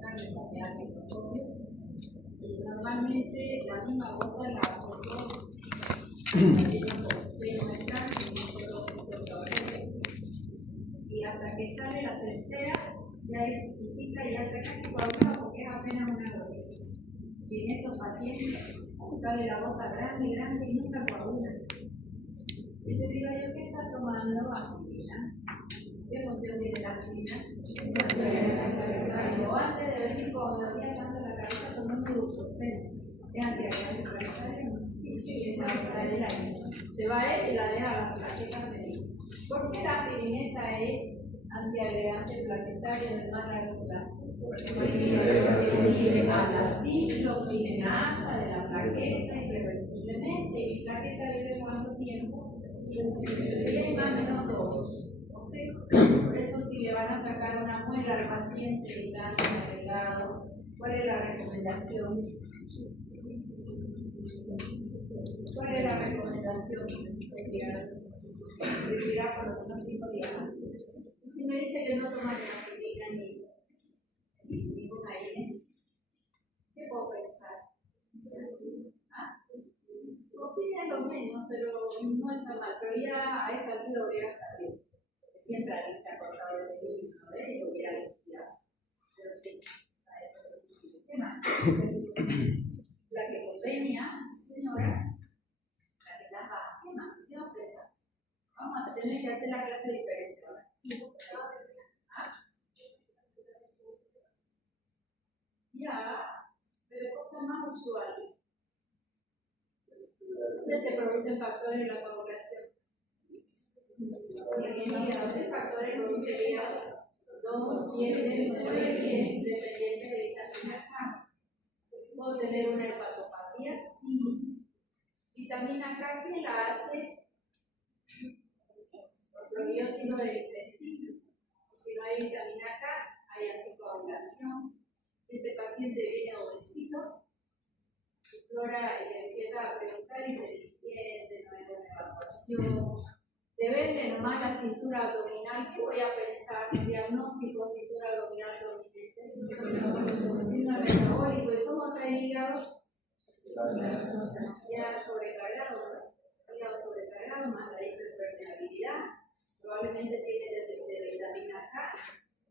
sangre también al microscopio. Y normalmente la misma gota la foto por 6 muestras y y hasta que sale la tercera ya es chiquitita y ya está casi coagulada porque es apenas una gotita. Y en estos pacientes sale la gota grande y nunca coagula. Y te digo yo, ¿qué está tomando aspirina? ¿Qué función tiene la aspirina? Antes de venir como me dolía tanto la cabeza, tomando ibuprofeno. Es antiagregante. Sí, es antiagregante. Se va él y la deja las plaquetas medidas. ¿Por qué la aspirineta es antiagregante plaquetario de más largo plazo? Porque a la ciclooxigenasa de la plaqueta irreversiblemente. Y la plaqueta vive cuánto tiempo? 10 más o menos 2. Por eso, si le van a sacar una muela al paciente y están agregados, ¿cuál es la recomendación? ¿Cuál es la recomendación? Retirar por lo menos 5 días antes. Y si me dice que no toma aspirina ni cocaína, ¿qué puedo pensar? ¿Ah? Opinen lo menos, pero no está mal. Pero ya a esta altura hubiera sabido. Siempre alguien se ha cortado el pelo y lo hubiera limpiado. Pero sí, a esto. ¿Qué más? La que convenia, señora. La que las baja. ¿Qué más? ¿Qué va a pesar? Vamos a tener que hacer la clase diferente ahora. ¿Ah? Ya, pero cosas más usuales. ¿Dónde se producen factores de la coagulación? En el hígado, ¿qué factores produce el hígado? 2, 7, 9, 10, dependiente de vitamina K. ¿Puedo tener una hepatopatía? Sí. ¿Vitamina K qué la hace? Por probiótico del intestino. Si no hay vitamina K, hay anticoagulación. Este paciente viene obesito, Flora le empieza a preguntar y se distiende, no hay buena evacuación. De verle nomás la cintura abdominal, ¿qué voy a pensar? Diagnóstico, cintura abdominal prominente, síndrome metabólico. ¿Y cómo está el hígado? Ya sobrecargado, hígado sobrecargado, más la hiperpermeabilidad. Probablemente tiene déficit de vitamina K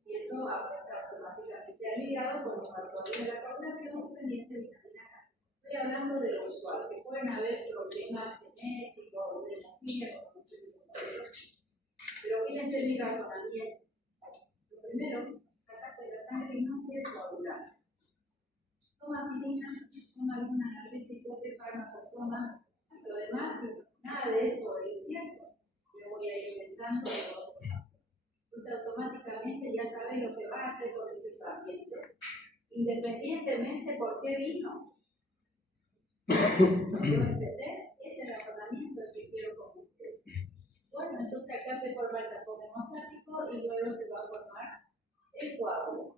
y eso afecta automáticamente al hígado como factor de la coagulación pendiente de vitamina K. Estoy hablando de lo usual, que pueden haber problemas genéticos, de hemofília, pero fíjense mi razonamiento. Lo primero, sacaste la sangre y no quiere coagular. Toma aspirina, toma alguna analgésico, qué fármaco toma. Lo demás, nada de eso es cierto. Yo voy a ir pensando. Entonces, automáticamente ya sabes lo que va a hacer con ese paciente, independientemente por qué vino. ¿Puedo entender? Ese razonamiento es el que quiero con usted. Bueno, entonces acá se forma el tapón hemostático y luego se va a formar el coágulo.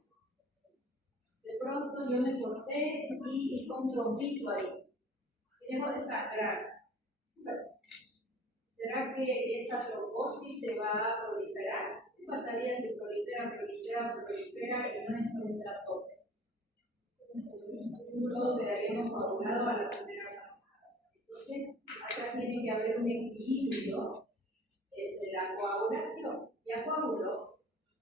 De pronto yo me corté y hice un trombito ahí. Y dejo de sangrar. ¿Será que esa trombosis se va a proliferar? ¿Qué pasaría si prolifera y no encuentra tope? Todos quedaríamos coagulados a la primera pasada. Entonces, acá tiene que haber un equilibrio entre la coagulación. Ya coaguló,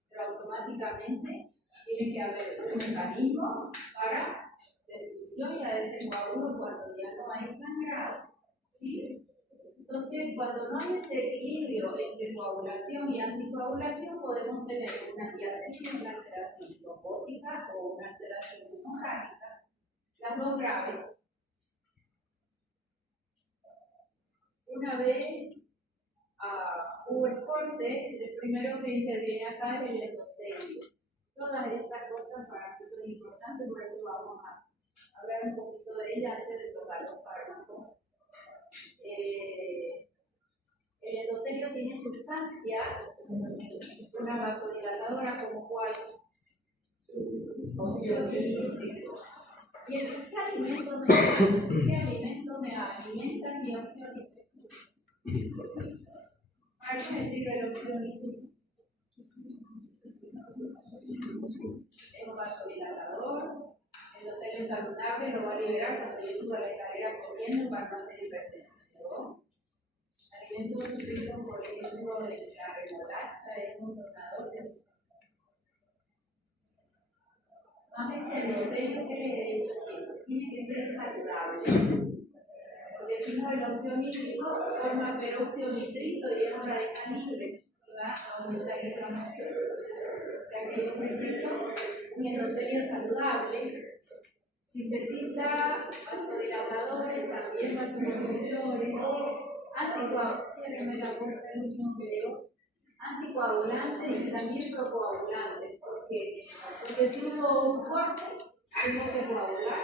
pero automáticamente tiene que haber un mecanismo para destrucción y la desencoagulo cuando ya no hay sangrado. ¿Sí? Entonces, cuando no hay ese equilibrio entre coagulación y anticoagulación, podemos tener una diatesia, una alteración trombótica o una alteración hemorrágica. Las dos graves. Una vez hubo el corte, el primero que interviene acá es el endotelio. Todas estas cosas para que son importantes, por eso vamos a hablar un poquito de ellas antes de tocar los fármacos. El endotelio tiene sustancia, una vasodilatadora como cual. ¿Y qué alimento me alimenta mi opción? ¿A qué me sirve la opción? Es un vasodilatador. saludable lo va a liberar cuando yo suba la escalera corriendo para no hacer hipertensión. Alimentos nutridos, por ejemplo, la remolacha es un donador de más ese endotelio que les he dicho siempre, tiene que ser saludable. Porque si no, el óxido nítrico forma peróxido nitrito y es un radical libre y va a aumentar la inflamación. O sea que yo preciso un endotelio saludable. Sintetiza vasodilatadores, también vasoconstrictores, anticoagulantes y también procoagulantes. ¿Por qué? Porque si hubo un corte, tengo que coagular.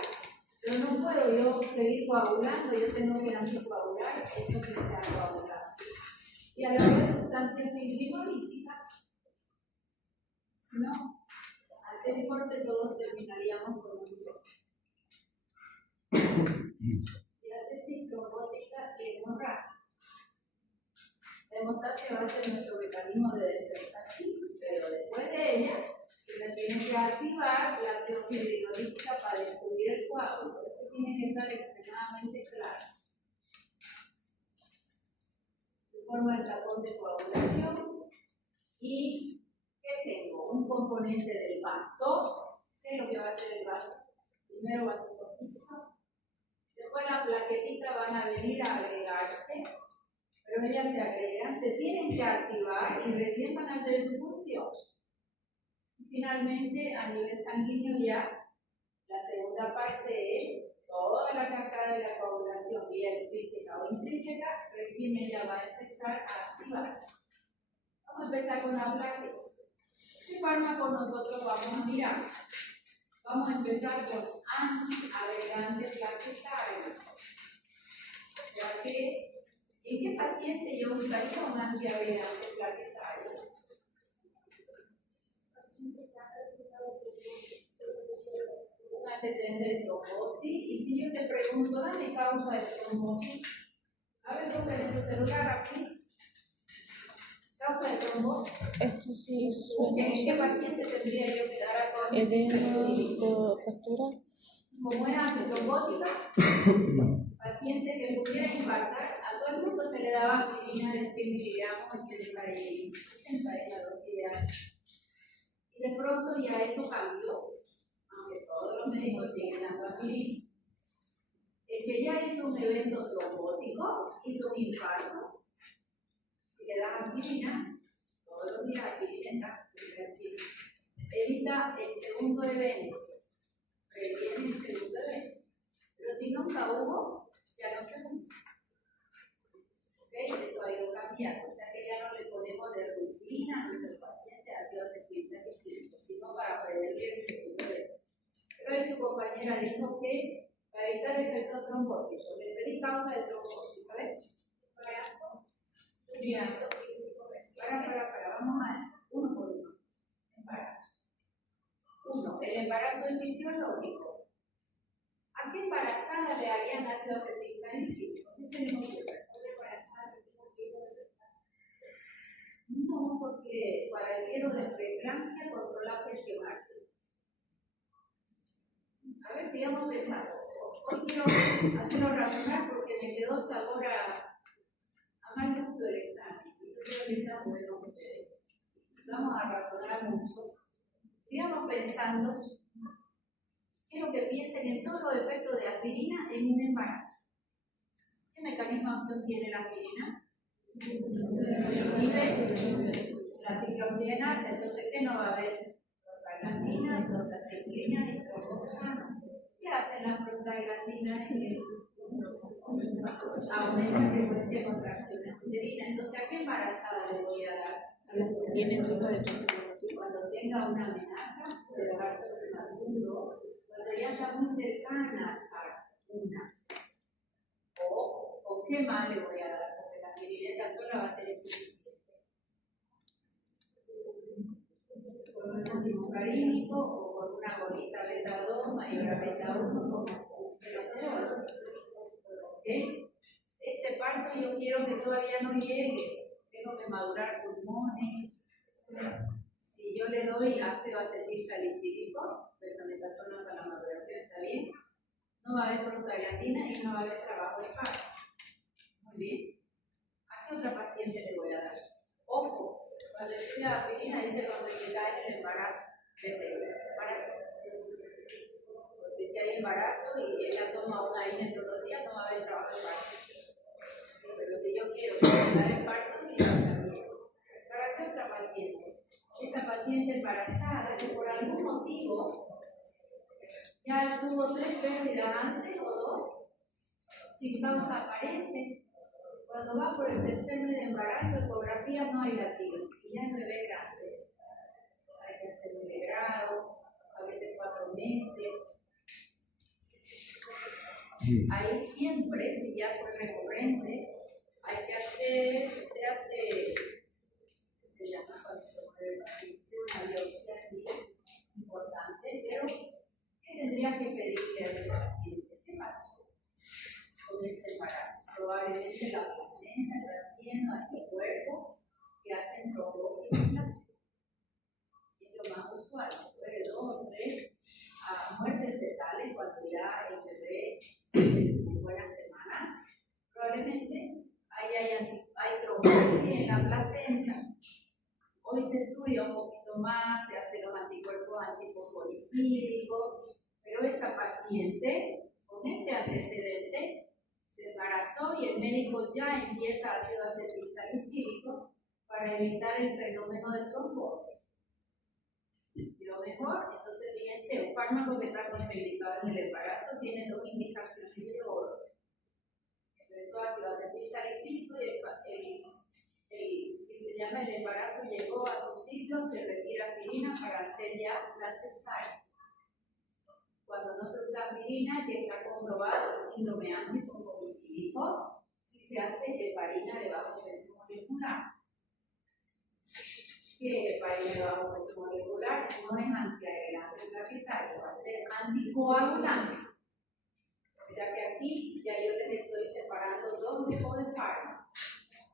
Pero no puedo yo seguir coagulando, yo tengo que anticoagular esto que se ha coagulado. Y a la hora de sustancias fibrinolíticas, no, al del corte todos terminaríamos con un bloque. Diátesis trombótica y hemorragia. La hemostasia va a ser nuestro mecanismo de defensa, sí, pero después de ella se le tiene que activar la acción fibrinolítica para destruir el coágulo. Esto tiene que estar extremadamente claro. Se forma el tapón de coagulación y ¿qué tengo? Un componente del vaso. ¿Qué es lo que va a hacer el vaso? Primero vasoconstrictor. Después las plaquetitas van a venir a agregarse, pero ellas se agregan, se tienen que activar y recién van a hacer su función. Y finalmente, a nivel sanguíneo ya, la segunda parte es toda la cascada de la coagulación, vía extrínseca o intrínseca, recién ella va a empezar a activar. Vamos a empezar con la plaqueta. ¿Qué fármaco nosotros vamos a mirar? Vamos a empezar con antiagregante plaquetario. O sea que, ¿en qué paciente yo usaría un antiagregante plaquetario? Un antecedente de trombosis. Y si yo te pregunto, dame causa de trombosis. A ver, busca en su celular aquí. Causa de trombosis. Esto sí suena. ¿En qué paciente tendría yo que dar ácido Edema salicílico? de factura. Como es antitrombótica, paciente que pudiera infartar, a todo el mundo se le daba aspirina de 100 miligramos, 80 la dosis de año. Y de pronto ya eso cambió, aunque todos los médicos siguen dando aspirina. El que ya hizo un evento trombótico, hizo un infarto, si le dan aspirina, todos los días aspirina, evita el segundo evento, previene el segundo evento. Pero si nunca hubo, ya no se usa. ¿Ok? Eso ha ido cambiando. O sea que ya no le ponemos de rutina a nuestros pacientes, así va a ser siempre, sino para prevenir el segundo evento. Pero ahí su compañera dijo que para evitar efectos trombóticos, le pedí causa de trombosis. A ver, embarazo, estudiando, para, vamos a ver, uno por uno. Embarazo. Uno, el embarazo es fisiológico. ¿A qué embarazada le harían ácido acetilsalicílico? ¿Qué se le ocurre? ¿Embarazada? No, porque para el hielo de preeclampsia controla presión arterial. A ver, sigamos pensando. Hoy quiero hacerlo razonar porque me quedó sabor a mal gusto el examen. Yo creo que sea bueno con ustedes. Vamos a razonar mucho. Sigamos pensando. Quiero que piensen en todos los efectos de aspirina en un embarazo. ¿Qué mecanismo de acción tiene la aspirina? La ciclooxigenasa. Entonces, ¿qué no va a haber? Prostaglandina, prostaciclina y tromboxano. ¿Qué hacen las prostaglandinas? Aumenta la frecuencia de contracciones uterinas. Entonces, ¿a qué embarazada le voy a dar? A las que tienen tipo de cuando tenga una amenaza de parto prematuro, cuando ya está muy cercana a una. ¿O qué más le voy a dar? Porque la aspirina sola va a ser insuficiente. Con un antimuscarínico o con una bolita beta 2 mayor a beta 1 como un peloteólogo. ¿Okay? Este parto yo quiero que todavía no llegue. Tengo que madurar pulmones. Si yo le doy ácido acetilsalicílico, betametazono para la maduración, ¿está bien? no va a haber prostaglandina y no va a haber trabajo de parto. Muy bien. ¿A qué otra paciente le voy a dar? Ojo, cuando estoy la aspirina dice cuando está en el embarazo. Porque si hay embarazo y ella toma una INE todos los días, no va a haber trabajo de parto. Pero si yo quiero dar el parto, sí va a estar bien. ¿Para qué otra paciente? Esta paciente embarazada que por algún motivo ya tuvo 3 pérdidas antes o 2, sin causa aparente. Cuando va por el tercer mes de embarazo, ecografía no hay latido, y ya es bebé grande. Hay que hacer un grado, a veces 4 meses. Ahí siempre, si ya fue recurrente, hay que hacer, se llama cuando se mueve el paciente, una biopsia así importante, pero ¿qué tendría que pedirle a ese paciente? ¿Qué pasó con ese embarazo? Probablemente la placenta está haciendo anticuerpos que hacen trombosis en placenta. Es lo más usual, después de 2 o 3 muertes fetales cuando ya el bebé es una buena semana, probablemente ahí hay trombosis en la placenta. Hoy se estudia un poquito más, se hacen los anticuerpos antifosfolipídicos, pero esa paciente con ese antecedente se embarazó y el médico ya empieza ácido acetilsalicílico para evitar el fenómeno de trombosis. Lo mejor, entonces fíjense, un fármaco que está contraindicado en el embarazo tiene 2 indicaciones de oro. Empezó ácido acetilsalicílico y que se llama el embarazo llegó a su ciclo, se retira aspirina para hacer ya la cesárea. Cuando no se usa aspirina, que está comprobado el síndrome anticonvulsivo, si se hace heparina de bajo peso molecular. Que heparina de bajo peso molecular no es antiagregante plaquetario, va a ser anticoagulante. O sea que aquí ya yo les estoy separando 2 tipos de fármacos.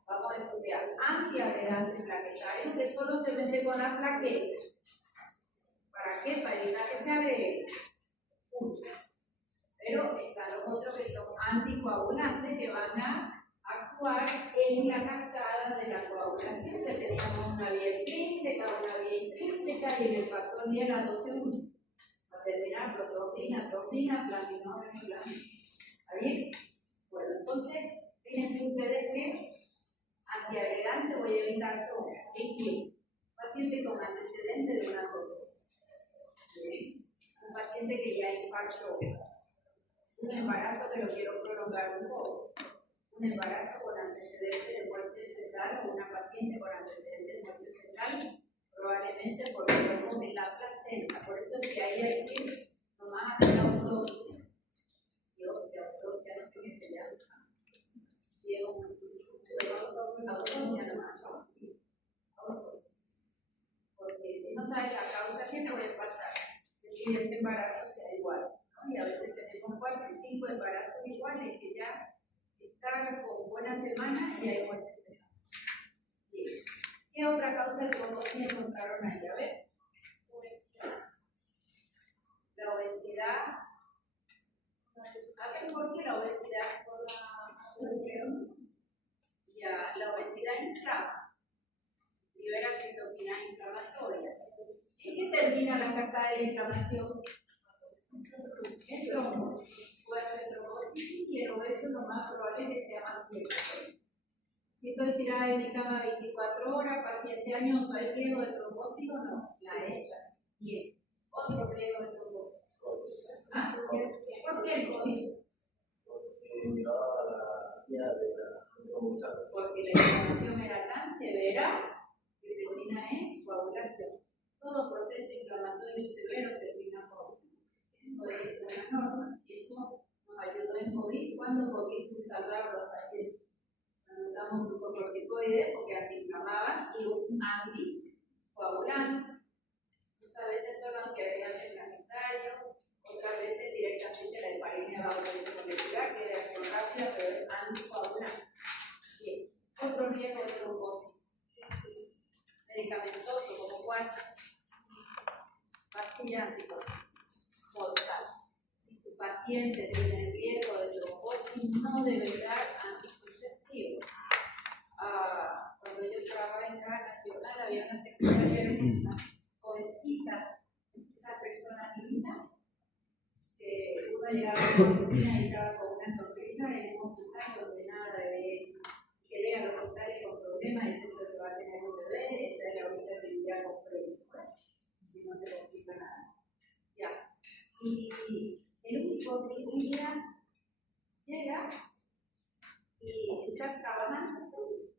Vamos a estudiar antiagregante plaquetario, que solo se vende con la plaqueta. ¿Para qué? Para evitar que se agregue. Pero están los otros que son anticoagulantes que van a actuar en la cascada de la coagulación, que teníamos una vía intrínseca y en el factor 10 a 12 segundos. Va a terminar protrombina, trombina, platinógeno, ¿está bien? Bueno, entonces, fíjense ustedes que antiagregante voy a evitar todo. ¿En quién? Paciente con antecedente de una trombosis. Un paciente que ya infartó. Un embarazo que lo quiero prolongar un poco. Un embarazo con antecedente de muerte fetal o una paciente con antecedente de muerte fetal, probablemente por problemas en la placenta. Por eso es que ahí hay que nomás hacer autopsia. Autopsia, no sé qué se llama. Autopsia nomás. Porque si no sabes la causa, ¿qué puede pasar? Que el siguiente embarazo sea igual, ¿no? Y a veces tenemos 4 y 5 embarazos iguales que ya están con buena semana y hay muerte fetal. Bien. ¿Qué otra causa de trombosis encontraron ahí? A ver. La obesidad. A ver, ¿por qué la obesidad? Por la ya, la obesidad inflama. Libera citoquinas inflamatorias. ¿En qué termina la cascada de la inflamación? En trombosis. Puede ser trombosis y el obeso lo más probable es que sea más viejo. Si estoy tirada en mi cama 24 horas, paciente añoso, ¿hay riesgo de trombosis o no? La es. Bien. Otro riesgo de trombosis. ¿Ah? ¿Por qué el COVID? Porque la inflamación era tan severa que termina en coagulación. Todo proceso inflamatorio severo termina en coagulación. Eso es una norma. Eso nos ayudó en COVID cuando COVID se salvaba a los pacientes. Cuando usamos glucocorticoides porque antiinflamaban y un anticoagulante. Muchas veces son antiagregantes planetarios, otras veces directamente la heparina bajo peso molecular, que es de acción rápida, pero es anticoagulante. Bien. Otro riesgo de trombosis. Medicamentoso, como cuál? Pastilla anticoagulante. Mortal. Si tu paciente tiene riesgo de trombosis, no debe dar anticonceptivo. Cuando yo trabajaba en Caja Nacional, había una secretaria hermosa, jovencita, esa persona linda, que uno llegaba a la oficina y estaba con una sonrisa en un hospital donde nada de que llega al hospital y con problemas, diciendo que va a tener un bebé, esa es la única seguridad con premio. Bueno, si no se complica nada. Ya. Y el único que un día llega y está trabajando,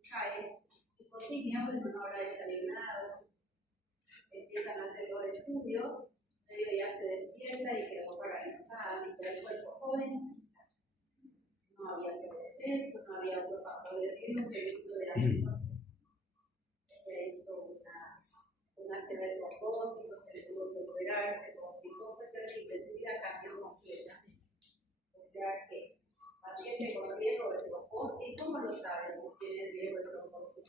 cae hipotimia, porque no habrá desayunado, empiezan a hacer los estudios, medio ya se despierta y quedó paralizada, y el cuerpo jovencita. No había sobrepeso, no había otro factor de riesgo que el uso de anticonceptivos. Ella hizo una serie de trombóticos, se le tuvo que operar, se complicó, fue terrible, su vida cambió completamente. O sea que paciente con riesgo de trombosis, ¿cómo lo saben si tiene riesgo de trombosis?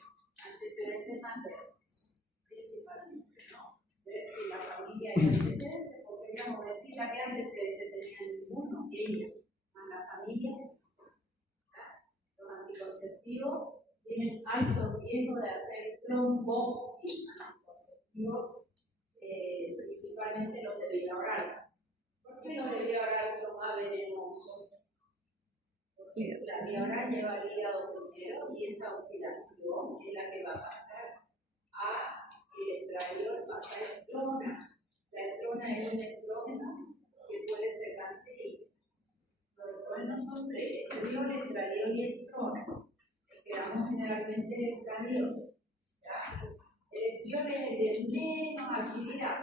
Antecedentes maternos, principalmente, ¿no? Ver si la familia hay antecedentes, porque una jovencita que antecedentes tenía ninguno, ella, más las familias. Los anticonceptivos tienen alto riesgo de hacer trombosis, anticonceptivos, principalmente los de vía oral. ¿Por qué los de vía oral son más venenosos? Porque la vía oral lleva al hígado primero y esa oxidación es la que va a pasar a el estradiol, pasa a estrona. La estrona es un estrógeno que puede ser cancerígeno. Los estrógenos son tres: estradiol, estradiol y estrona. Esperamos generalmente el estradiol. El estradiol es el de menos actividad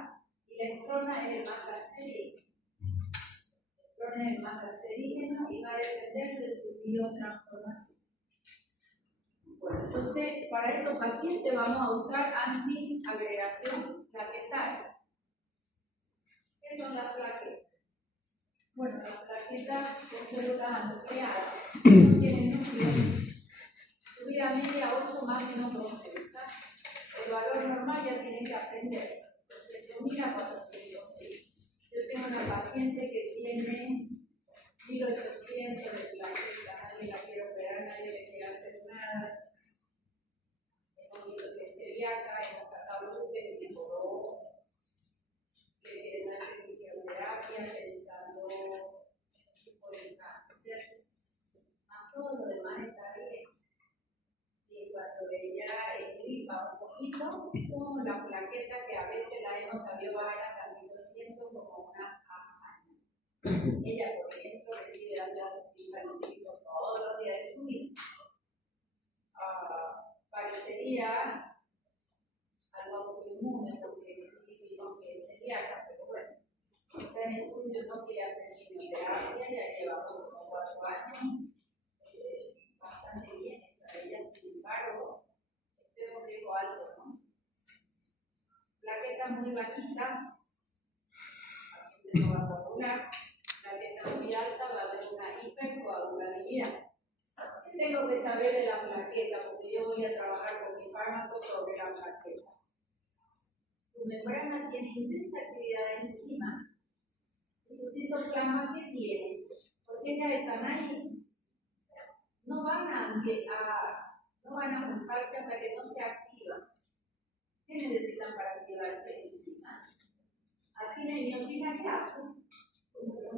y la estrona es el más cancerígeno. El estrona es el más cancerígeno y va a depender de su biotransformación. Bueno, entonces, para estos pacientes vamos a usar antiagregación plaquetaria. ¿Qué son las plaquetas? Bueno, las plaquetas son células anucleadas, no tienen núcleo. Su vida media 8 más menos 2. El valor normal ya tienen que aprender. 2.000 a 400.000. Yo tengo una paciente que tiene 1.800 de plaquetas, nadie la quiere operar, nadie le quiere hacer nada. Hemos visto que es celíaca, hemos sacado gluten y mejoró. Le quieren hacer quimioterapia pensando en el tipo de cáncer. Más todo lo demás está bien. Y cuando ella engripa un poquito, como la plaqueta que a veces la hemos sabido bajar hasta 1.200 como una hazaña. Ella, por ejemplo, recibe ácido salicílico todos los días de su vida. Parecería algo autoinmune porque vimos que es celíaca, pero bueno, está en estudio, no quiere hacer quimioterapia, ya lleva como 4 años, bastante bien para ella, sin embargo, este es un riesgo alto, ¿no? Plaqueta muy bajita, paciente no va a popular, plaqueta muy alta, va a haber una hipercoagulabilidad. ¿Qué tengo que saber de la plaqueta? Porque yo voy a trabajar con mi fármaco sobre la plaqueta. Su membrana tiene intensa actividad enzima y sus citoplasmas que tienen, porque ellas están ahí, no van a juntarse hasta que no se activan. ¿Qué necesitan para activarse enzimas? Aquí la miosina que hace un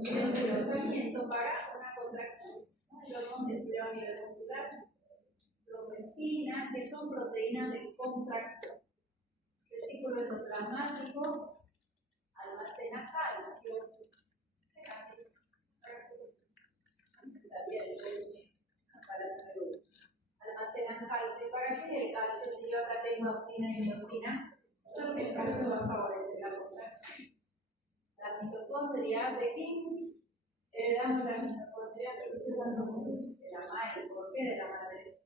enlazamiento para una contracción. Lo hemos estudiado a nivel muscular. Prometina, que son proteínas de contracción. Retículo endoplasmático almacena calcio. Almacenan calcio. ¿Para qué el calcio? Si yo acá tengo auxina y miosina, entonces el calcio va a favorecer la contracción. La mitocondria de King, heredamos la mitocondria de la madre. ¿Por qué de la madre?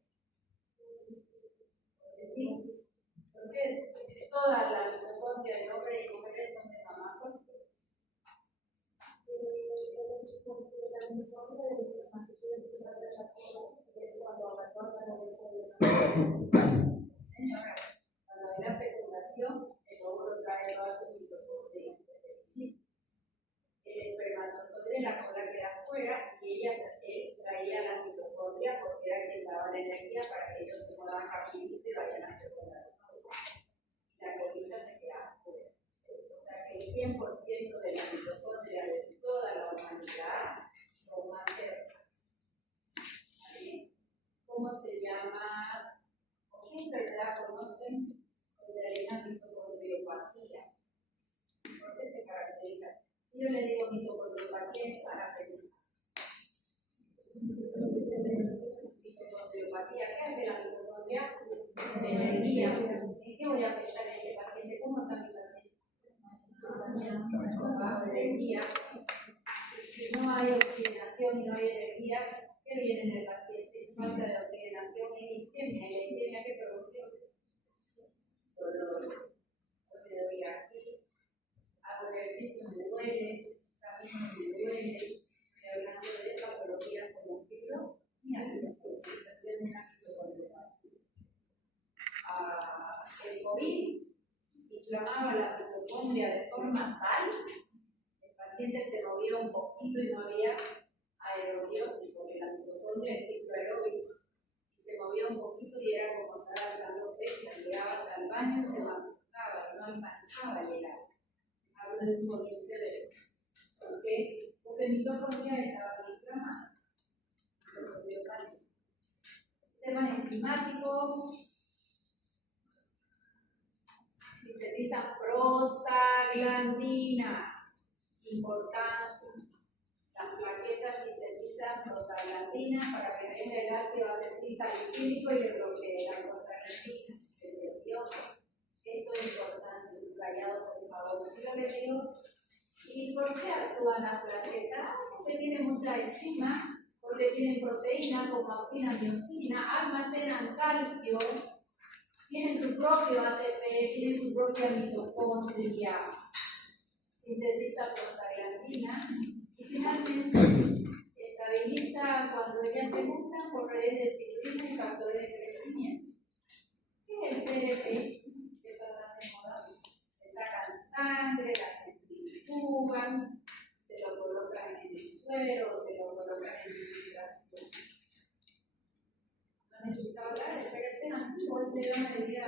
Porque sí. Porque todas las mitocondrias de hombres y mujeres son de mamá. ¿Por qué? Porque la mitocondria de los matrices es una cuando retorna la señora, cuando hay la fecundación, el óvulo trae todas sus mitocondrias. El espermatozoide, la cola 99% de las mitocondrias de toda la humanidad son maternas. ¿Vale? ¿Cómo se llama? ¿Quién verdad conocen la mitocondriopatía? ¿Por qué se caracteriza? Si yo le digo mitocondriopatía, para pensar. Mitocondriopatía, ¿qué hace la mitocondria? Energía. ¿En qué voy a pensar en este paciente? ¿Cómo está mi paciente? Bajo energía. Si no hay oxigenación y no hay energía, ¿qué viene en el paciente? Falta de oxigenación y isquemia. ¿Y la isquemia qué produce? Dolor. Me duele aquí, hago ejercicio, me duele, camino, me duele, estoy hablando de patologías como fibro y utilización de una mitocondriopatía. El COVID inflamaba la mitocondria de forma tal que el paciente se movía un poquito y no había aerobiosis, porque la mitocondria es ciclo aeróbico, y se movía un poquito y era como estar alzando pesas, llegaba hasta el baño y se machucaba, no alcanzaba a llegar. Hablo de un COVID severo. ¿Por qué? Porque mi mitocondria estaba inflamada. Sistemas enzimáticos sintetizan prostaglandinas. Importante. Las plaquetas sintetizan prostaglandinas para que tenga el ácido acetilsalicílico y le bloquee la prostaglandina. Esto es importante, subrayado por favor. Si yo le digo, ¿y por qué actúan las plaquetas? Porque tienen mucha enzima, porque tienen proteínas como actina, miosina, almacenan calcio, tienen su propio ATP, tienen su propia mitocondria, sintetiza prostaglandina y finalmente estabiliza cuando ellas se juntan por redes de fibrina y factores de crecimiento. ¿Qué es el PRP? Le sacan sangre, la centrifugan, te lo colocan en el suelo, te lo colocan en infiltración. ¿No han escuchado hablar del PRP antiguo? Es de una idea,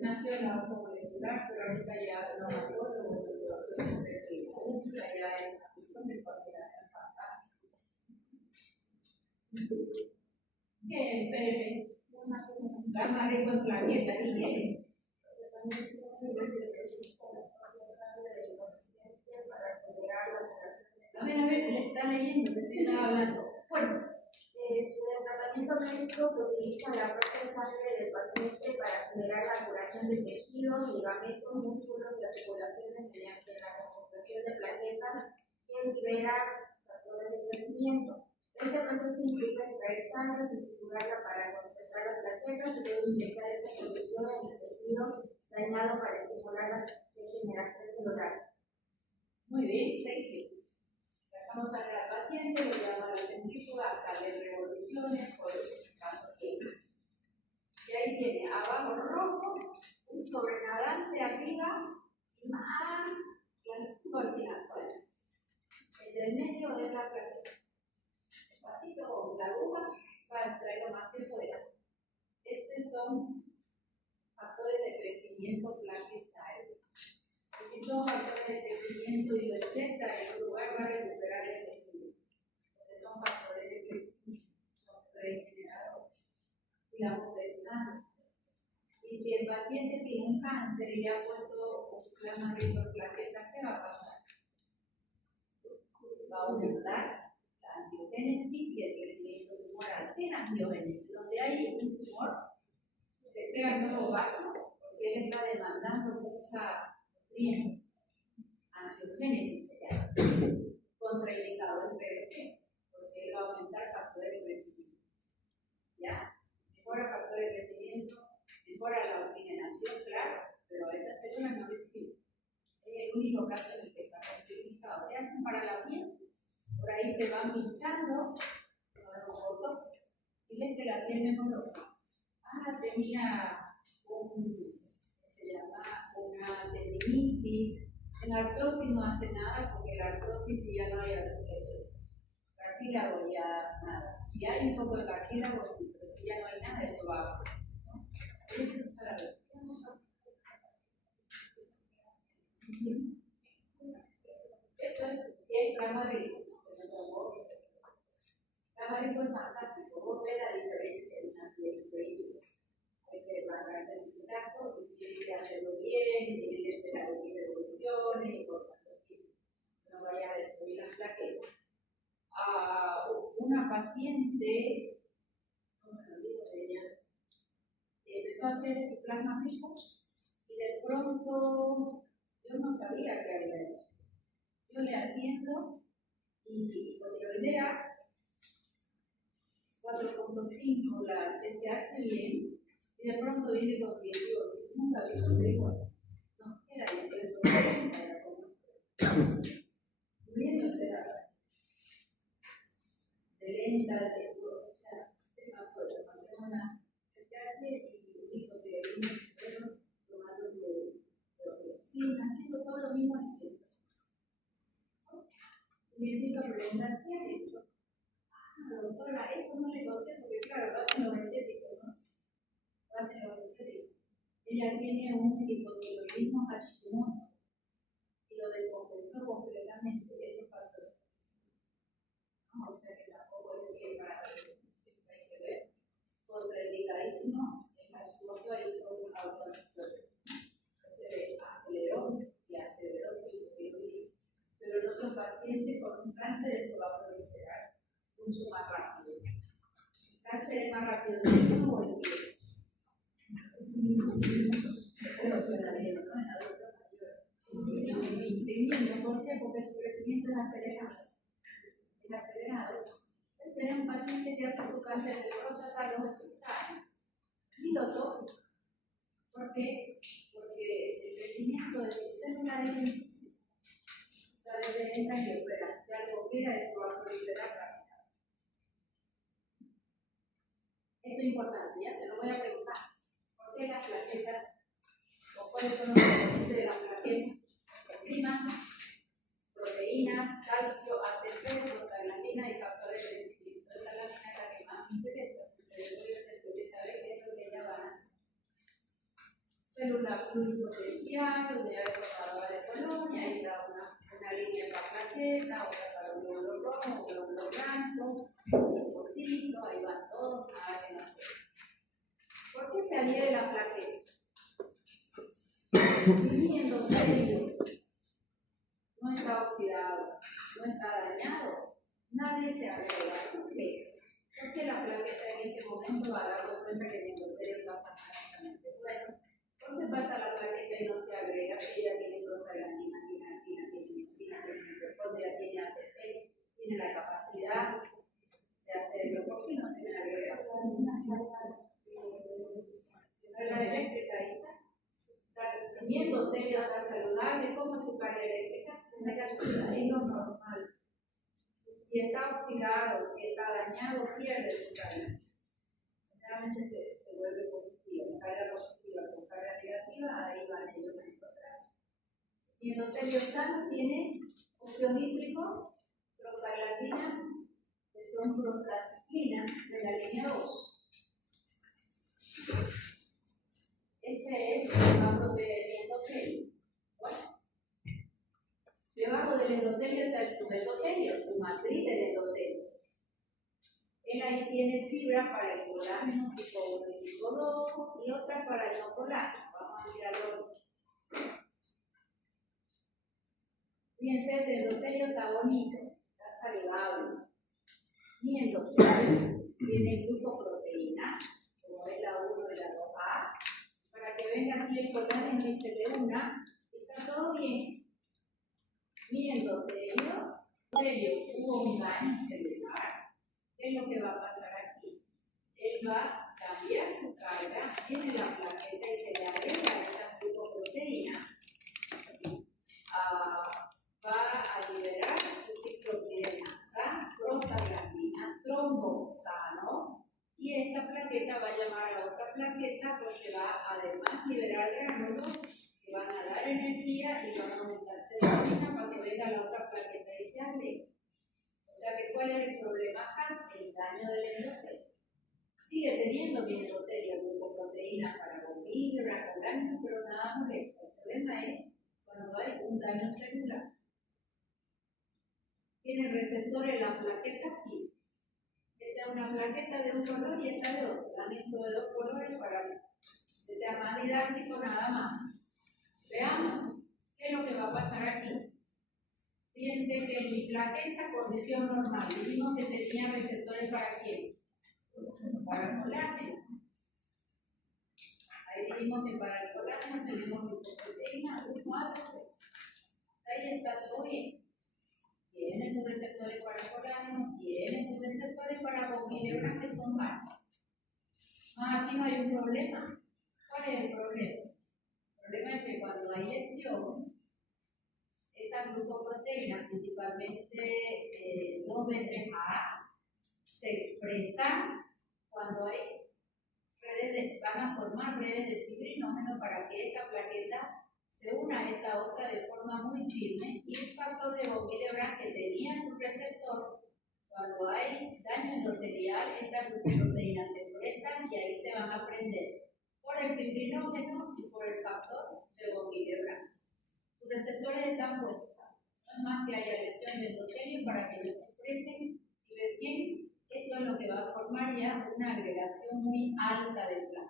nació en la molecular, pero ahorita ya no me acuerdo, ya es una cuestión de cualquiera fantástica. ¿Qué es el PRP? La más rico en plaquetas, ¿y qué? A ver, le está leyendo, que se estaba hablando. Bueno, en el tratamiento médico que utiliza la propia sangre del paciente para acelerar la curación de tejidos, ligamentos, músculos y articulaciones mediante la concentración de plaquetas que libera factores de crecimiento. Este proceso implica extraer sangre, centrifugarla para concentrar las plaquetas y luego inyectar esa solución en el tejido dañado para estimular la regeneración celular. muy bien, thank you. Dejamos al paciente, lo llevamos a la centrífuga hasta las revoluciones por tanto tiempo. Y ahí tiene abajo rojo, un sobrenadante arriba y más blanco al final. Bueno, el del medio es la plaqueta. Despacito con la aguja para extraerlo más que fuera. Estos son factores de crecimiento plaquetario. Y si son factores de crecimiento y lo inyecta en un lugar, va a recuperar el tejido. Porque son factores de crecimiento, son regeneradores. Sigamos pensando. Y si el paciente tiene un cáncer y le ha puesto un plasma rico en plaquetas, ¿qué va a pasar? Va a aumentar la angiogénesis y el crecimiento tumoral. ¿Qué es angiogénesis? Donde hay un tumor, se crean nuevos vasos, porque él está demandando mucha nutriente. Angiogénesis se llama. Contraindicado el PRP, porque él va a aumentar factores de crecimiento. ¿Ya? Mejora factores de crecimiento, mejora la oxigenación, claro, pero esas células no reciben. Es el único caso en el que está contraindicado. ¿Qué hacen para la piel? Por ahí te van pinchando los botox y ves que la piel mejoró. Tenía se llama una tendinitis. En artrosis no hace nada porque la artrosis si ya no hay cartílago ya nada. Si hay un poco de cartílago sí, pero si ya no hay nada eso va a ¿no? Clamarico, Clamarico es fantástico, vos ves la diferencia en una piel increíble. Hay que marcarse en este caso y tiene que hacerlo bien, tiene que ser a evoluciones y por tanto no vaya a destruir las plaquetas. Una paciente, no me olvido de ella, empezó a hacer su plasma rico y de pronto yo no sabía qué había hecho. Yo le atiendo y hipotiroidea 4.5 la TSH bien y de pronto viene con 18. Nunca vi eso igual. No, era 18, era como muriéndose de lenta, o sea, ¿qué pasó? Le pasé una TSH y un hipotiroidismo severo tomando su propiloxina, haciendo todo lo mismo de siempre. Y me empiezo a preguntar, ¿qué ha hecho? Doctora, eso no le conté porque, claro, lo hacen los estéticos, ¿no? Lo hacen los estéticos. Ella tiene un hipotiroidismo Hashimoto y lo descompensó completamente ese factor. ¿No? O sea que tampoco es que para siempre hay que ver. Contraindicadísimo, el Hashimoto ahí solo un autoanticuerpo. Se aceleró y aceleró su hipotiroidismo. Pero en otros pacientes con un cáncer eso va a proliferar mucho más rápido. ¿El cáncer es más rápido en el niño o en el pie? Pero suena bien, ¿no? En adultos mayores. En niño, ¿por qué? Porque su crecimiento es acelerado. Es acelerado. Tenemos un paciente que hace su cáncer de próstata a los 80 años. Y lo toca. ¿Por qué? Porque el crecimiento de sus células es lentísimo. A veces entran y operan. Si algo queda, eso va a proliferar rápido. Esto es importante, ya se lo voy a preguntar. ¿Por qué las plaquetas? ¿O cuáles son los componentes de las plaquetas? Enzimas, proteínas, calcio, ATP, prostaglandina y factores de crecimiento. Esta es la lámina que más me interesa, porque después de saber qué es lo que ella va a hacer. Célula pluripotencial, unidad de formadora de colonia, ahí está una línea para plaqueta, otra para un glóbulo rojo, un glóbulo blanco, un linfocito, ahí van todos, nada que no sé. ¿Por qué se adhiere la plaqueta? Si mi endotelio no está oxidado, no está dañado, nadie se agrega. ¿Por qué? Porque la plaqueta en este momento va a darse cuenta que el endotelio está fantásticamente bueno. ¿Por qué pasa la plaqueta y no se agrega? Ella tiene prostaglandina, tiene actina, tiene mioxina, tiene mitocondria, tiene ATP, tiene la capacidad de hacerlo. ¿Por qué no se me agrega? La eléctrica ahí está. Si mi endotelio está saludable, ¿cómo es su carga eléctrica? Negativa, es lo normal. Si está oxidado, si está dañado, pierde su carga. Generalmente se vuelve positiva. Carga positiva con carga negativa, ahí van ellos a encontrar. Mi endotelio sano tiene óxido nítrico, prostaglandina, que son prostraciclina de la línea 2. Este es el que va a proteger mi endotelio. Bueno, debajo del endotelio está el subendotelio, su matriz del endotelio. Él ahí tiene fibras para el colágeno tipo 1 y tipo 2 y otras para el no colágeno. Vamos a mirarlo. Fíjense, este endotelio está bonito, está saludable. Mi endotelio tiene glucoproteínas, como es la 1 y la 2A, para que venga aquí el colágeno y se le una, está todo bien. Mi endotelio hubo un daño celular. ¿Qué es lo que va a pasar aquí? Él va a cambiar su carga, tiene la plaqueta y se le agrega esa glucoproteína. Va a liberar su ciclooxigenasa, prostaglandina, tromboxano, y esta plaqueta va a llamar a otra plaqueta porque va a además liberar gránulos que van a dar energía y van a aumentar serotonina para que venga la otra plaqueta y se agregue. O sea que, ¿cuál es el problema acá? El daño del endotelio. Sigue teniendo mi endotelio glucoproteína para dormir, colágeno, pero nada molesta. El problema es cuando hay un daño celular. ¿Qué tiene receptores en la plaqueta, sí. Esta es una plaqueta de un color y esta de otro. La mezclo de dos colores para que sea más didáctico nada más. Veamos qué es lo que va a pasar aquí. Fíjense que en mi plaqueta, condición normal, dijimos que tenía receptores para quién? Para colágeno. Ahí dijimos que para el colágeno tenemos glucoproteína, grupo A. Ahí está todo bien. Tiene sus receptores para colágeno, tiene sus receptores para bofibras que son malos. Aquí no hay un problema. ¿Cuál es el problema? El problema es que cuando hay lesión, esas glucoproteínas, principalmente 2B3A, se expresan cuando hay van a formar redes de fibrinógeno para que esta plaqueta se una a esta otra de forma muy firme, y el factor de von Willebrand que tenía su receptor, cuando hay daño endotelial, estas glucoproteínas se expresan y ahí se van a prender por el fibrinógeno y por el factor de von Willebrand. Sus receptores están puestos, no es más que haya lesión de endotelio para que ellos se expresen, y recién esto es lo que va a formar ya una agregación muy alta de placa.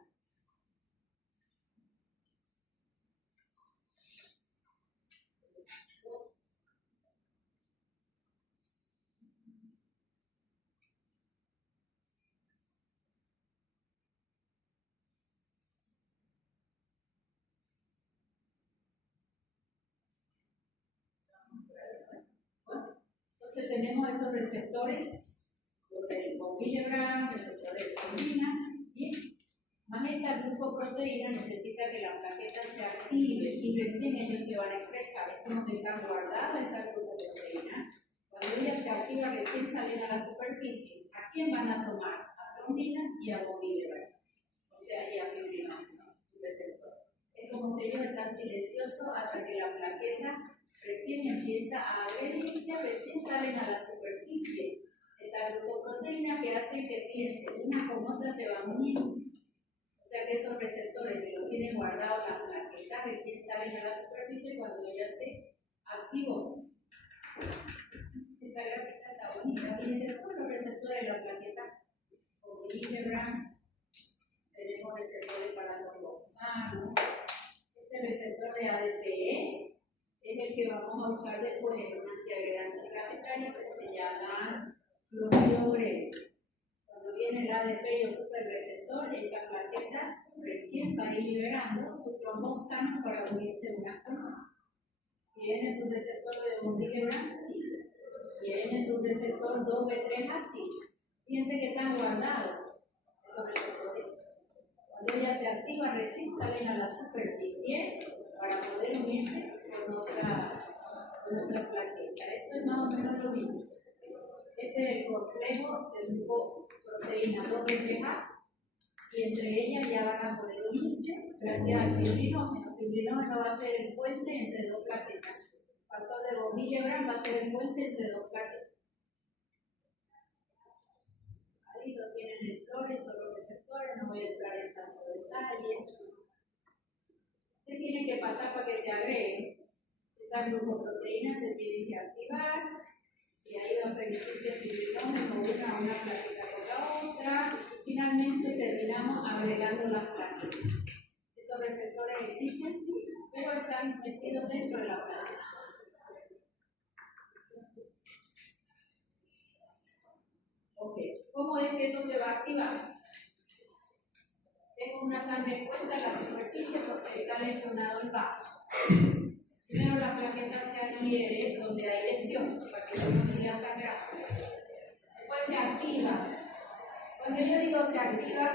Entonces tenemos estos receptores, el von Willebrand, receptores de proteína, y más esta glucoproteína necesita que la plaqueta se active y recién ellos se van a expresar. Es como que están guardadas esa glucoproteína. Cuando ella se activa, recién salen a la superficie. ¿A quién van a tomar? A trombina y a von Willebrand. O sea, y a fibrinógeno, su receptor. Es como que ellos están silenciosos hasta que la plaqueta recién empieza a agredirse, recién salen a la superficie. Esa glucoproteína que hace que, fíjense, una con otra se van uniendo. O sea que esos receptores que los tienen guardados las plaquetas recién salen a la superficie cuando ella se activó. Esta gráfica está bonita. Fíjense cómo los receptores de la plaqueta, von Willebrand, tenemos receptores para tromboxano. Este receptor de ADPE es el que vamos a usar después en un antiagregante planetario que se llama cloruro urea. Cuando viene el ADP y ocupa el receptor, esta plaqueta recién va a ir liberando su tromboxano para unirse una con otra. ¿Tiene su receptor de von Willebrand? Sí. ¿Tiene su receptor 2B3A? Sí. Fíjense que están guardados estos receptores. Cuando ella se activa, recién salen a la superficie para poder unirse con otra plaqueta. Esto es más o menos lo mismo. Este es el complejo de glucoproteína 2B3A, y entre ellas ya van a poder unirse gracias al fibrinógeno. El fibrinógeno va a ser el puente entre dos plaquetas. El factor de von Willebrand va a ser el puente entre dos plaquetas. Ahí lo tienen en flores, todos los receptores, no voy a entrar en tanto detalle. ¿Qué tiene que pasar para que se agregue? Esas glucoproteínas se tienen que activar, y ahí va a permitir que el fibrinógeno una plaqueta con la otra, y finalmente terminamos agregando las plaquetas. Estos receptores existen, sí, pero están metidos dentro de la plaqueta. Ok, ¿cómo es que eso se va a activar? Tengo una sangre en cuenta en la superficie porque está lesionado el vaso. Primero la plaqueta se adhiere donde hay lesión para que no siga sangrando. Después se activa. Cuando yo digo se activa,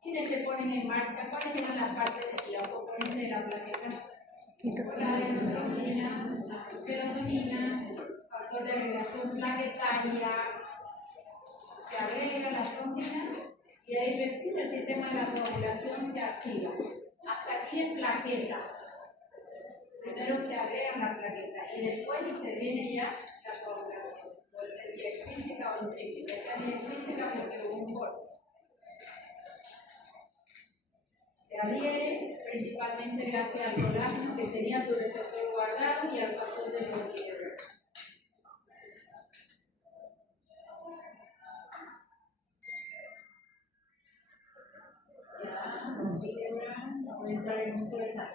¿quiénes se ponen en marcha? ¿Cuáles eran las partes de la componente de la plaqueta? La adenotrombina, la serotonina, factor de agregación plaquetaria. Se agrega la trombina y ahí recién el sistema de la coagulación se activa. Hasta aquí en plaquetas. Primero se agrega la plaqueta y después interviene ya la coagulación. Puede ser vía extrínseca o intrínseca. Esta es vía extrínseca porque hubo un corte. Se adhiere principalmente gracias al colágeno que tenía su receptor guardado y al factor de von Willebrand.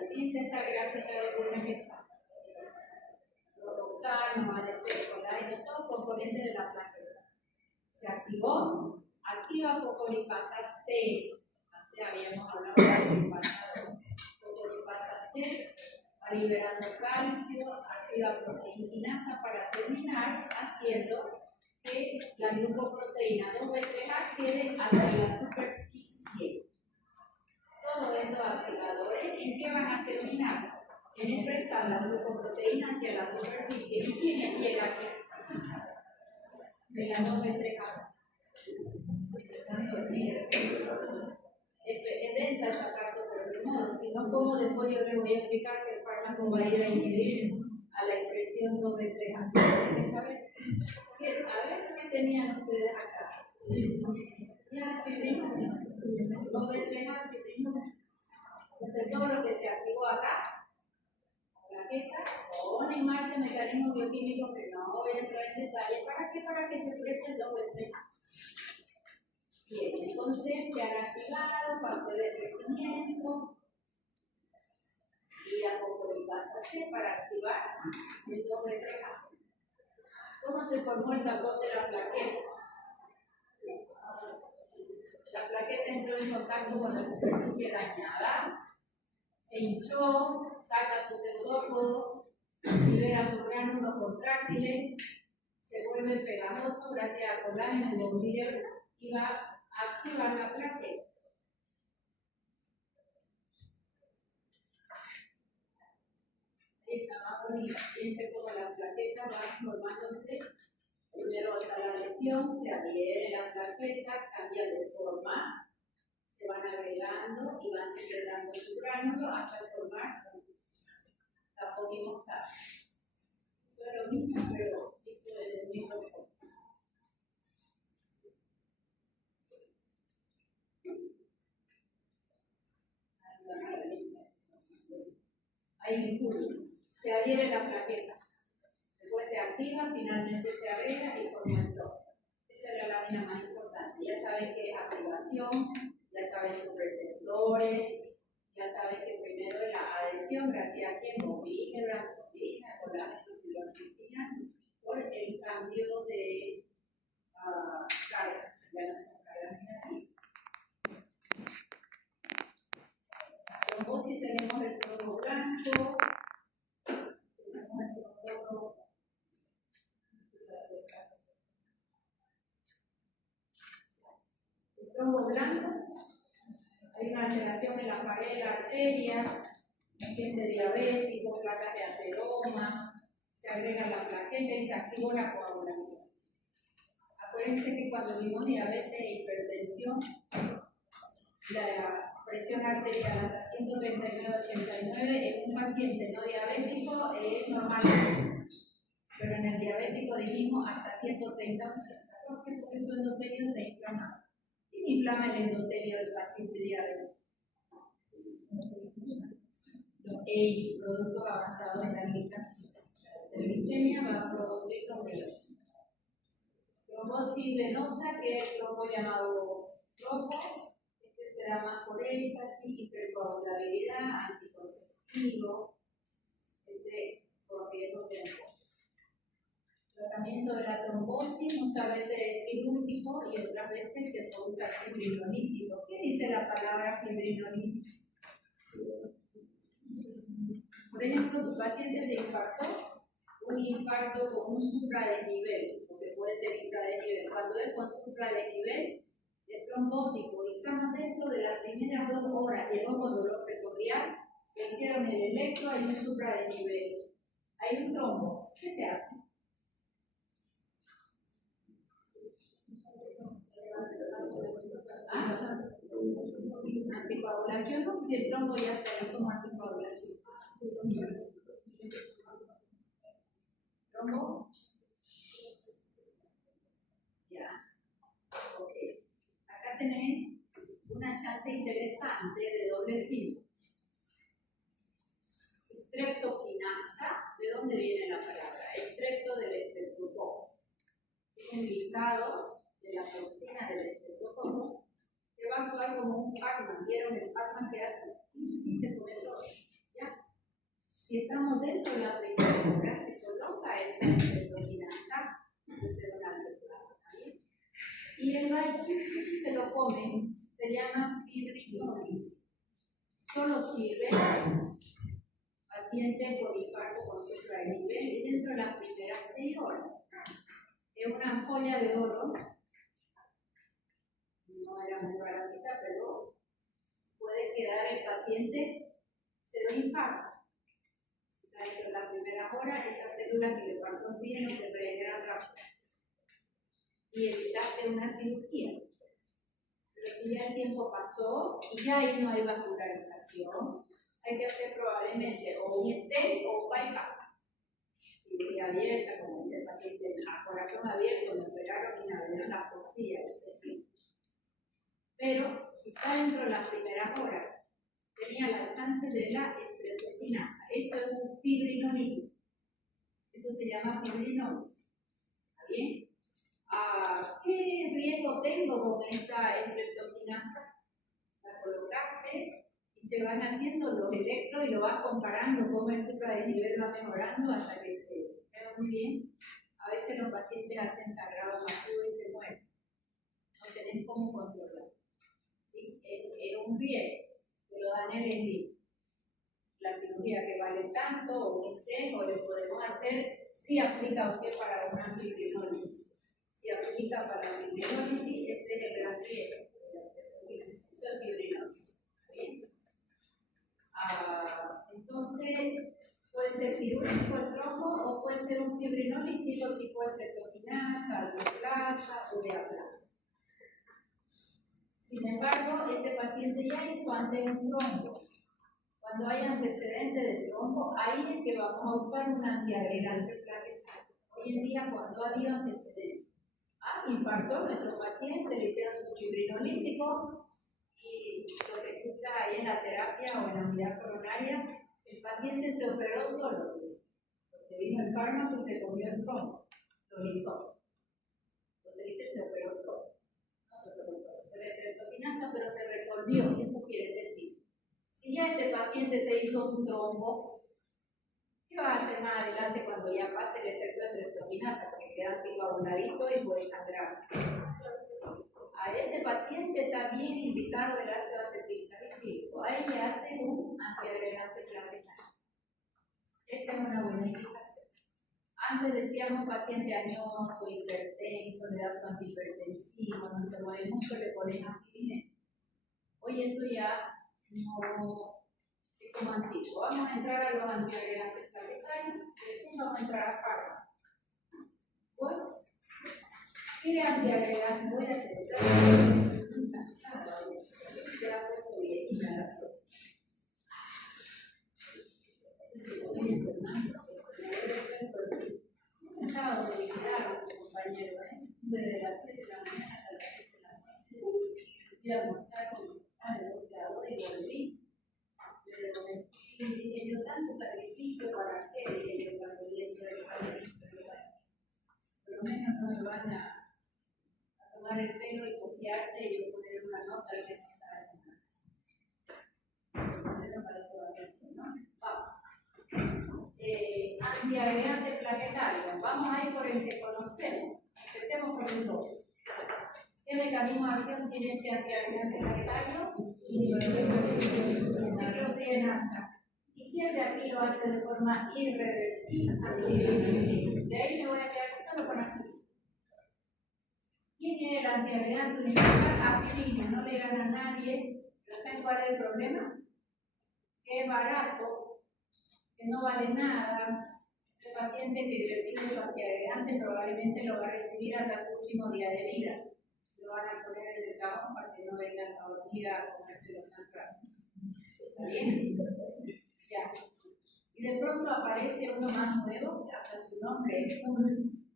Fíjense esta gráfica de Pulmón. Roxano, aletecolaino, todos componentes de la plaqueta. Se activó, activa fosfolipasa C. Antes habíamos hablado del pasado. Fosfolipasa C va liberando calcio, activa proteína para terminar haciendo que la glucoproteína 2B3A quede hacia la superficie. Todos estos activadores, ¿en qué van a terminar? En expresar la glucoproteína hacia la superficie. ¿Y quién llega aquí? De la 2B3A. Es densa esta carta, pero de modo, si no, ¿cómo después yo les voy a explicar que el fármaco va a ir a inhibir a la expresión 2B3A? Tienen que saber. A ver qué tenían ustedes acá. Ya, fibrina, 2B3A, fibrina. Entonces, todo lo que se activó acá, plaqueta, pone en marcha mecanismos bioquímicos que no voy a entrar en detalle. ¿Para qué? Para que se exprese el 2B3A. Bien, entonces se han activado parte de crecimiento y la fosfolipasa C para activar el 2B3A. ¿Cómo se formó el tapón de la plaqueta? La plaqueta entró en contacto con la superficie dañada, se hinchó, saca su pseudópodo, libera sus gránulos contráctiles, se vuelve pegajoso gracias a colágeno y bombilio y va a activar la plaqueta. Ahí está más bonita. Fíjense cómo la plaqueta va formándose. Primero está la lesión, se adhiere la plaqueta, cambia de forma, se van agregando y van secretando su gránulo hasta formar la polimostal. Eso es lo mismo, pero visto desde el mismo enfoque. Ahí se adhiere la plaqueta. Después se activa, finalmente se agrega y forma el tronco. Esa es la lámina más importante. Ya saben que activación, ya saben sus receptores, ya saben que primero la adhesión, gracias a quien bobina, brandolina, colágeno, filomentina, por el cambio de cargas. Ya no son cargas negativas. La trombosis tenemos el trombo blanco, tenemos el trombo trombo blanco, hay una alteración en la pared de la arteria, paciente diabético, placas de ateroma, se agrega la plaqueta y se activa la coagulación. Acuérdense que cuando vimos diabetes e hipertensión, la presión arterial hasta 139/89 en un paciente no diabético es normal, pero en el diabético dijimos hasta 130/80. ¿Por qué? Porque su endotelio está inflamado. ¿Quién inflama el endotelio del paciente diabético? Los EI, productos avanzados en la glicemia. La glicemia va a producir trombosis. Trombosis venosa, que es el trombo llamado tropo. Este será más por éxtasis, hipercoagulabilidad, anticonceptivo, ese con riesgo de trombosis. Tratamiento de la trombosis muchas veces es quirúrgico y otras veces se puede usar fibrinolítico. ¿Qué dice la palabra fibrinolítico? Por ejemplo, tu paciente se infartó, un infarto con un supradesnivel, porque puede ser infradesnivel. Cuando es con supradesnivel, es trombótico y estamos dentro de las primeras 2 horas, llegó con dolor precordial, que hicieron el electro, hay un supradesnivel, hay un trombo. ¿Qué se hace? Anticoagulación, porque si el trombo ya está ahí como anticoagulación. ¿Trombo? Ya. Ok. Acá tenés una chance interesante de doble filo. Streptokinasa, ¿de dónde viene la palabra? Strepto del estreptococo. Tienen lisados de la toxina del estreptococo que va a actuar como un Pac-Man. ¿Vieron el Pac-Man que hace? Y se come todo. Si estamos dentro de la primera hora, se coloca esa intraplasma, pues es una anteplaza también. Y el valle se lo comen, se llama fibrinosis. Solo sirve paciente con infarto con supranivel y dentro de las primeras 6 horas. Es una joya de oro, no era muy baratita, pero puede quedar el paciente cero infarto. Si está dentro de las primeras horas, esas células que le faltó oxígeno se regeneran rápido y evitaste una cirugía. Pero si ya el tiempo pasó y ya ahí no hay vascularización, hay que hacer probablemente o un stent o un bypass. Cirugía abierta, como dice el paciente, a corazón abierto, me operaron y me abrieron la costilla, es decir. Pero si está dentro de las primeras horas, tenía la chance de la estreptocinasa. Eso es un fibrinolitis. Eso se llama fibrinosis. ¿Está bien? ¿Qué riesgo tengo con esa estreptocinasa? La colocaste y se van haciendo los electros y lo vas comparando cómo el supradesnivel va mejorando hasta que se queda muy bien. A veces los pacientes hacen sangrado masivo y se mueren. No tenés cómo controlar. ¿Sí? Es un riesgo, pero dan el envío. La cirugía que vale tanto o un stent o le podemos hacer si aplica a usted para una fibrinolisis. Si aplica para la fibrinolisis, ese es el gran riesgo. Eso es fibrinolisis. ¿Bien? Entonces, puede ser quirúrgico el trombo o puede ser un fibrinolítico tipo estreptocinasa, aldoplaza o ureaplaza. Sin embargo, este paciente ya hizo antes un trombo. Cuando hay antecedente de trombo, ahí es que vamos a usar un antiagregante plaquetario. Hoy en día, cuando ha habido antecedente, infartó nuestro paciente, le hicieron su fibrinolítico y lo que escucha ahí en la terapia o en la unidad coronaria, el paciente se operó solo, porque vino el fármaco y se comió el trombo, lo hizo. Entonces dice se operó solo, no se operó solo, fue de estreptocinasa, pero se resolvió, eso quiere decir. Si ya este paciente te hizo un trombo, ¿qué va a hacer más adelante cuando ya pase el efecto de estreptocinasa? Porque queda anticoaguladito y puede sangrar. A ese paciente está bien indicado el ácido acetilsalicílico. Ahí le hacen un antiagregante plaquetario. Esa es una buena indicación. Antes decíamos paciente añoso, hipertenso, le da su antihipertensivo, no se mueve mucho, le ponen aspirina. Hoy eso ya no es como antiguo. Vamos a entrar a los antiagregantes plaquetarios, recién vamos a entrar a fármacos. Bueno, ¿qué antiagregante voy a hacer? Estoy cansada, ya la he puesto viejita la flor. Cansado de liquidar a sus compañeros, desde las 7 de la mañana hasta las 7 de la noche. Fui a almorzar con el negociador y volví. Pero me dio tanto sacrificio para que dije yo cuando vi eso del sacrificio, pero bueno, por lo menos no me van a tomar el pelo y copiarse y yo poner una nota que no sabe nada. Eso para todo esto, ¿no? Vamos. Antiagregante plaquetario. Vamos a ir por el que conocemos. Empecemos por el 2. ¿Qué mecanismo de acción tiene ese antiagregante plaquetario? Ciclopienasa. ¿Y quién de aquí lo hace de forma irreversible? De ahí me voy a quedar solo con aspirina. ¿Quién tiene el antiagregante universal? Aspirina. No le gana a nadie. ¿Pero saben cuál es el problema? Que es barato, que no vale nada. El paciente que recibe su antiagregante probablemente lo va a recibir hasta su último día de vida. Lo van a poner en el trabajo para que no vengan a dormir a comérselo tan rápido. ¿Está bien? Ya. Y de pronto aparece uno más nuevo, que hasta su nombre es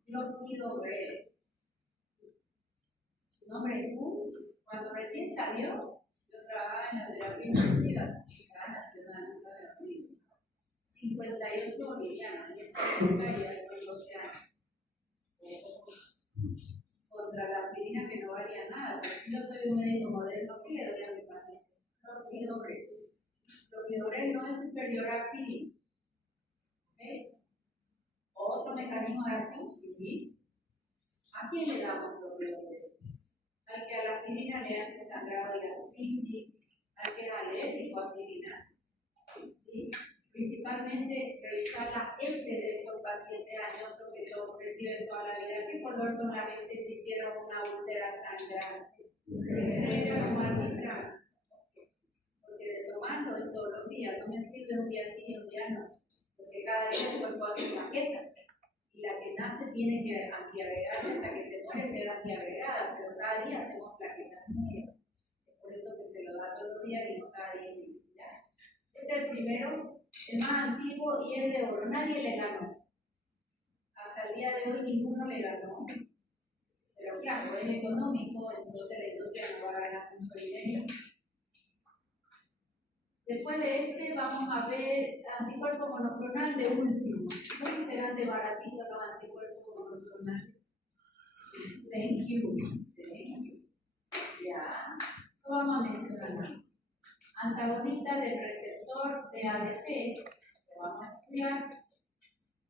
clopidogrel. Su nombre es cuando recién salió, yo trabajaba en la terapia intensiva nacional de la 58 bolivianos, y esa época ya son 12 años. Contra la aspirina que no valía nada, porque yo soy un médico moderno, ¿qué le doy a mi paciente? Clopidogrel. Clopidogrel no es superior a aspirina. ¿Ok? ¿Otro mecanismo de acción? Sí. ¿A quién le damos clopidogrel? Al que a la aspirina le hace sangrado y gastritis, al que era alérgico a aspirina. ¿Sí? Principalmente revisar la S de estos pacientes añosos que todos reciben toda la vida. ¿Qué color son las veces si hicieron una úlcera sangrante? Negra o arbitral. Porque de tomarlo todos los días no me sirve un día sí y un día no. Porque cada día el cuerpo hace plaqueta. Y la que nace tiene que antiagregarse hasta que se muere queda antiagregada, pero cada día hacemos plaquetas nuevas. Es por eso que se lo da todos los días y no cada día. ¿Ya? Este es el primero, el más antiguo y es de oro. Nadie le ganó. Hasta el día de hoy ninguno le ganó. Pero claro, es económico, entonces la industria no va a ganar mucho dinero. Después de este vamos a ver anticuerpo monoclonal de último. ¿Cómo serán de baratito los anticuerpos monoclonales? Thank you. Ya. Lo vamos a mencionar. Antagonista del receptor de ADP. Lo vamos a estudiar.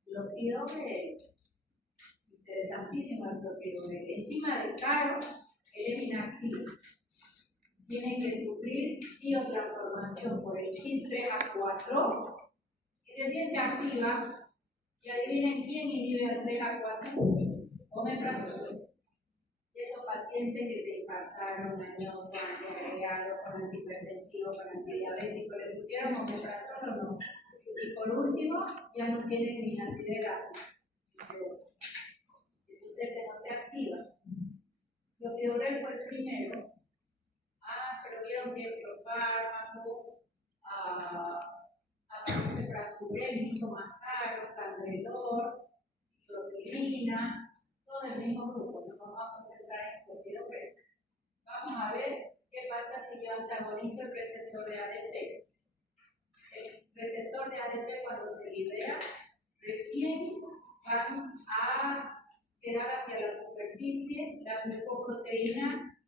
Clopidogrel. Interesantísimo el clopidogrel. Encima del caro, él es inactivo. Tiene que sufrir biotransformación por el CYP3A4 y recién se activa. Y adivinen quién inhibe al 3A4. Omeprazol. Esos pacientes que se infartaron, añosos, antiagregados, con antihipertensivos, con antidiabéticos, ¿le pusieron omeprazol o no? Y por último, ya no tienen ni acidez gástrica. Entonces, que no se activa. Clopidogrel fue el primero. Pero vieron que el profármaco aparece Prasugrel, mucho más caro, Candrelor, clopidina, todo el mismo grupo. Nos vamos a concentrar en clopidogrel. Vamos a ver qué pasa si yo antagonizo el receptor de ADP. El receptor de ADP, cuando se libera, recién van a quedar hacia la superficie la glucoproteína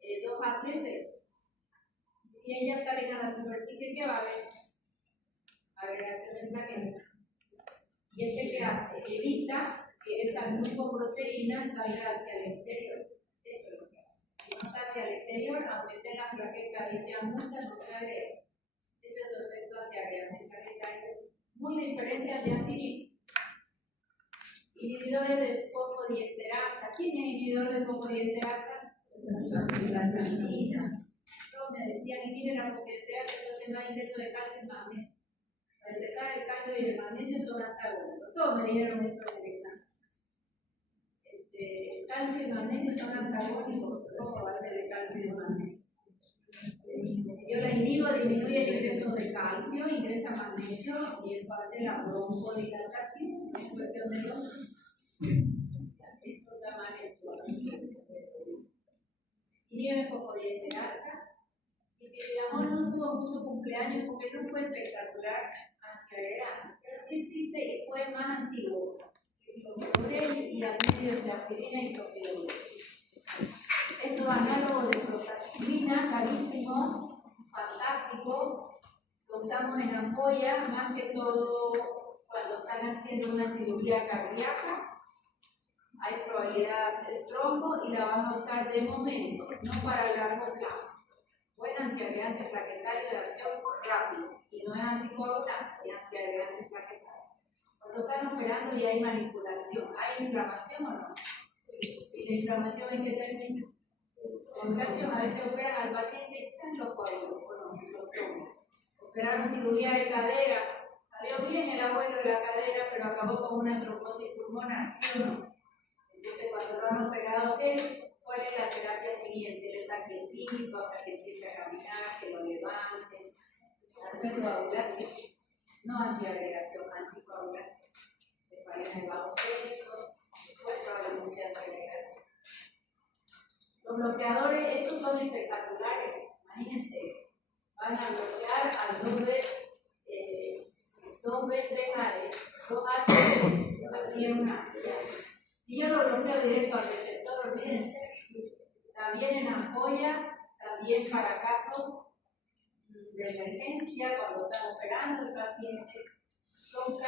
2A3B. Si ellas salen a la superficie, ¿qué va a haber? Agregación de plaquetas. ¿Y este qué hace? Evita que esa glucoproteína salga hacia el exterior. Eso es lo que hace. Si no está hacia el exterior, aunque estén las plaquetas y sean muchas, no se agrega. Ese es su efecto antiagregante plaquetario, muy diferente al de aspirina. Inhibidores de fosfodiesterasa. ¿Quién es inhibidor de fosfodiesterasa? La santina. Todos me decían, inhibe la fosfodiesterasa, entonces no hay ingreso de calcio y magnesio. Para empezar, el calcio y el magnesio son antagónicos. Todos me dijeron eso en el examen. El calcio y el magnesio son antagónicos. ¿Cómo va a ser el calcio y el magnesio? Si yo la inhibo, disminuye el ingreso de calcio, ingresa magnesio y eso hace la broncodilatación. Es cuestión de los. Eso da mal el inhibe fosfodiesterasa. Y Piridamol no tuvo mucho cumpleaños porque no fue espectacular antiagregante, pero sí existe y fue más antiguo. Clopidogrel y al medio de la aspirina y clopidogrel. Esto es análogo de prostacyclina, carísimo, fantástico. Lo usamos en ampolla, más que todo cuando están haciendo una cirugía cardíaca. Hay probabilidad de hacer trombo y la van a usar de momento, no para el largo plazo. Buen antiagregante plaquetario de acción rápido y no es anticoagulante, es antiagregante plaquetario. Cuando están operando y hay manipulación, ¿hay inflamación o no? ¿Y la inflamación en qué termina? En ocasiones a veces operan al paciente y echan los coágulos o no, los trombos. Operaron cirugía de cadera, salió bien el abuelo de la cadera, pero acabó con una trombosis pulmonar, ¿sí o no? Entonces cuando lo han operado, ¿cuál es la terapia siguiente? El ataque clínico hasta que empiece a caminar, que lo levanten. Anticoagulación, no antiagregación, anticoagulación. De pareja de bajo peso, después probablemente antiagregación. Los bloqueadores, estos son espectaculares, imagínense, van a bloquear al 2B3A, 2H, aquí en una. Si yo lo bloqueo directo al receptor, olvídense. También en ampolla, también para casos de emergencia, cuando están operando el paciente, Son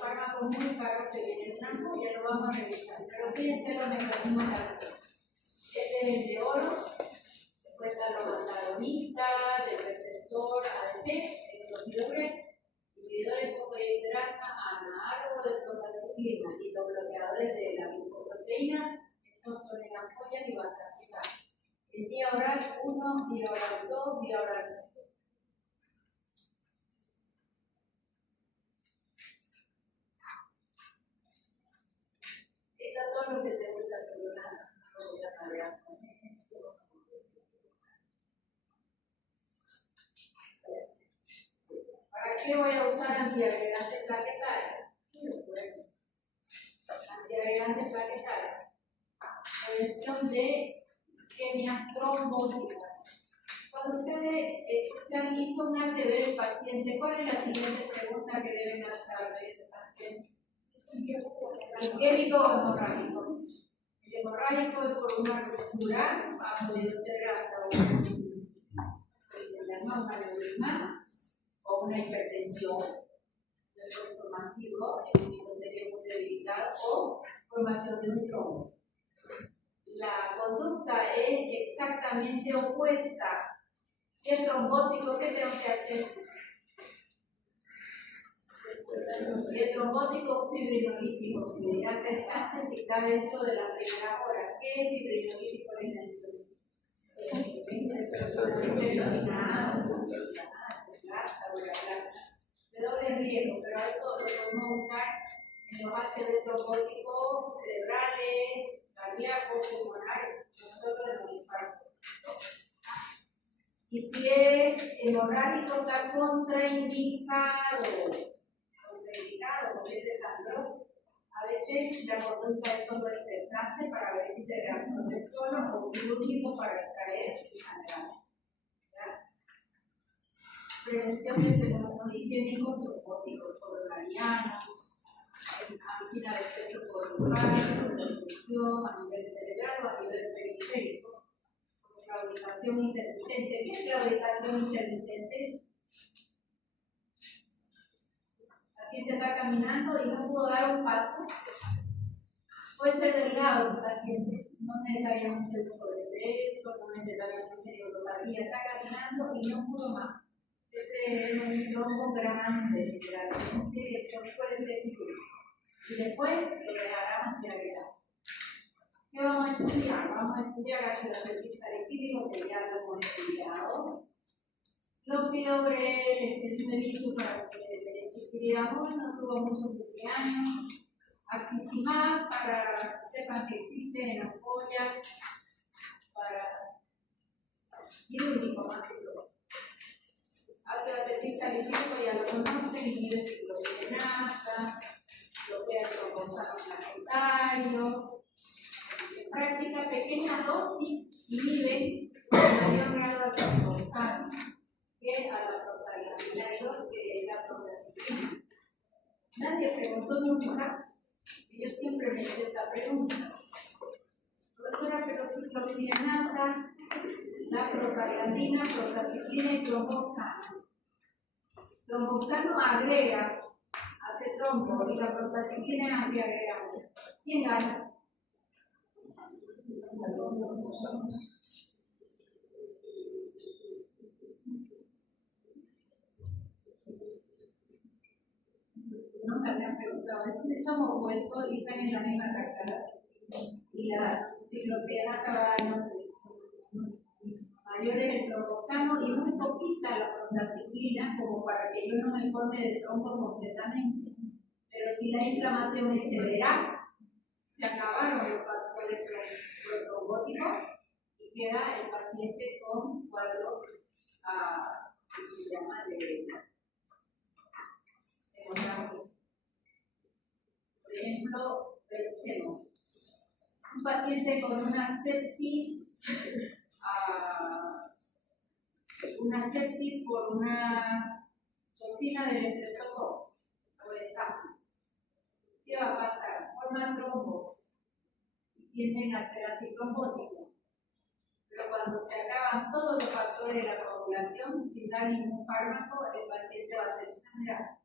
fármacos muy caros que vienen en una ampolla, lo vamos a revisar. Pero fíjense los mecanismos de acción. Este es el de oro, después están los antagonistas, del receptor ADP, el inhibidores fosfodiesterasa, árbol de prostaciclina y los bloqueadores de la glicoproteína. Estos son en ampollas y bastante caros. El vía oral 1, vía oral 2, vía oral 3. Esto es todo lo que se usa, pero no voy a hablar con esto. ¿Para qué voy a usar antiagregantes plaquetarios? Antiagregantes plaquetarios. Prevención de isquemias trombóticas. Cuando ustedes escuchan hizo una ACV el paciente, ¿cuál es la siguiente pregunta que deben hacer de este paciente? ¿Isquémico o hemorrágico? El hemorrágico es por una ruptura, ha podido ser hasta una aneurisma o una hipertensión, un esfuerzo masivo, el mitotelio muy debilitado o formación de un trombo. La conducta es exactamente opuesta. Si es trombótico, ¿qué tengo que hacer? Si es trombótico, fibrinolítico, que hace chances y está dentro de la primera hora. ¿Qué es fibrinolítico de intención? De doble riesgo, pero eso lo podemos usar en los ACV trombóticos cerebrales, cardíacos, pulmonares, no solo en los infartos. Y si es hemorrágico, está contraindicado, porque se sangró. A veces la conducta es solo expectante para ver si se reabsorbe solo o quirúrgico para extraer y sangrar. Prevención de fenómenos isquémicos trombóticos coronarianos, angina de pecho por infarto, convulsión a nivel cerebral o a nivel periférico, claudicación intermitente. ¿Qué es claudicación intermitente? El paciente está caminando y no pudo dar un paso. Puede ser delgado el paciente, no necesariamente un sobrepeso, no necesariamente neuropatía, está caminando y no pudo más. Ese es un trombo grande, generalmente, eso puede ser quirúrgico. Y después lo dejará antiagregado. ¿Qué vamos a estudiar? Vamos a estudiar ácido acetilsalicílico, que ya lo hemos estudiado. Los piobreles, el mevisto para que estudiamos, no tuvo mucho cumpleaños. Axicimab, para que sepan que existe en ampolla, para quirúrgico más que todo. Ácido acetilsalicílico ya lo conocen, inhibe ciclosinasa, bloquea el trombosano planetario. En práctica, pequeña dosis inhiben mayor grado de trombosano que a la prostaglandina, que es la prostaciclina. Nadie preguntó nunca. Yo siempre me hice esa pregunta. Profesora, pero ciclosinasa, la prostaglandina, prostaciclina y tromboxano. Tromboxano agrega, hace trombo, y la prostaciclina es antiagregante. ¿Quién gana? Nunca se han preguntado, es somos vueltos y están en la misma cartera. Y la ciclosinasa va a dar mayor es el tromboxano y muy poquita la prostaciclina, como para que yo no me forme de trombo completamente. Pero si la inflamación es severa, se acabaron los factores trombóticos y queda el paciente con cuadro que se llama de hemorragia. Por ejemplo, pensemos, un paciente con una sepsis por una toxina del estreptococo o de TAP. ¿Qué va a pasar? Forman trombo y tienden a ser antitrombóticos. Pero cuando se acaban todos los factores de la coagulación, sin dar ningún fármaco, el paciente va a ser sangrado.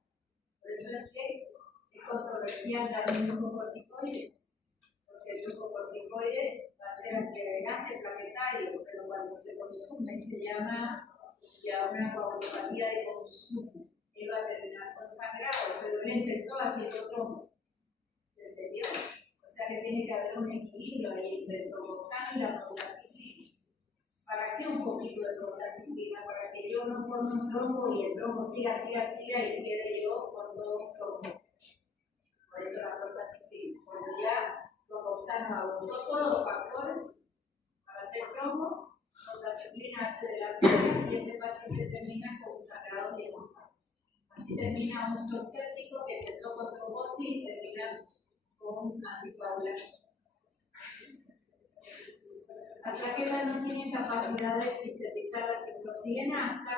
Por eso es que es controversial dar un glucocorticoide, porque el glucocorticoide va a ser antiagregante plaquetario, pero cuando se consume se llama ya una coagulopatía de consumo. Él va a terminar con sangrado, pero él empezó haciendo trombo. ¿Se entendió? O sea que tiene que haber un equilibrio ahí entre el tromboxano y la prostacyclina. ¿Para qué un poquito de prostacyclina? Para que yo no forme un trombo y el trombo siga y quede yo con todo un trombo. Por eso la prostacyclina. Cuando ya tromboxano agotó todos los factores para hacer trombo, prostacyclina hace de la suya y ese paciente termina con un sangrado bien. Así termina un shock séptico que empezó con trombosis y termina con anticoagulación. Las plaquetas no tienen capacidad de sintetizar la ciclooxigenasa.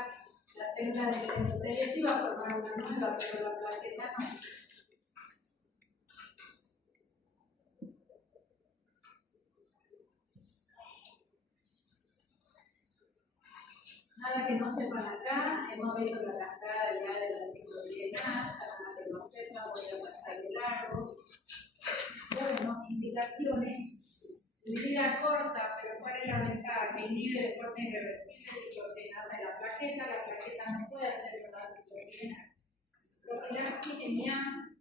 La célula del endotelio sí va a formar una nueva, pero la plaqueta no. Nada que no sepan acá, hemos visto la cascada ya de la ciclooxigenasa, nada que no sepan, voy a pasar de largo. Bueno, indicaciones. Vida corta, pero ¿cuál es la ventaja? Que inhibe de forma irreversible ciclooxigenasa en la plaqueta no puede hacer la ciclooxigenasa. Profilaxis genial,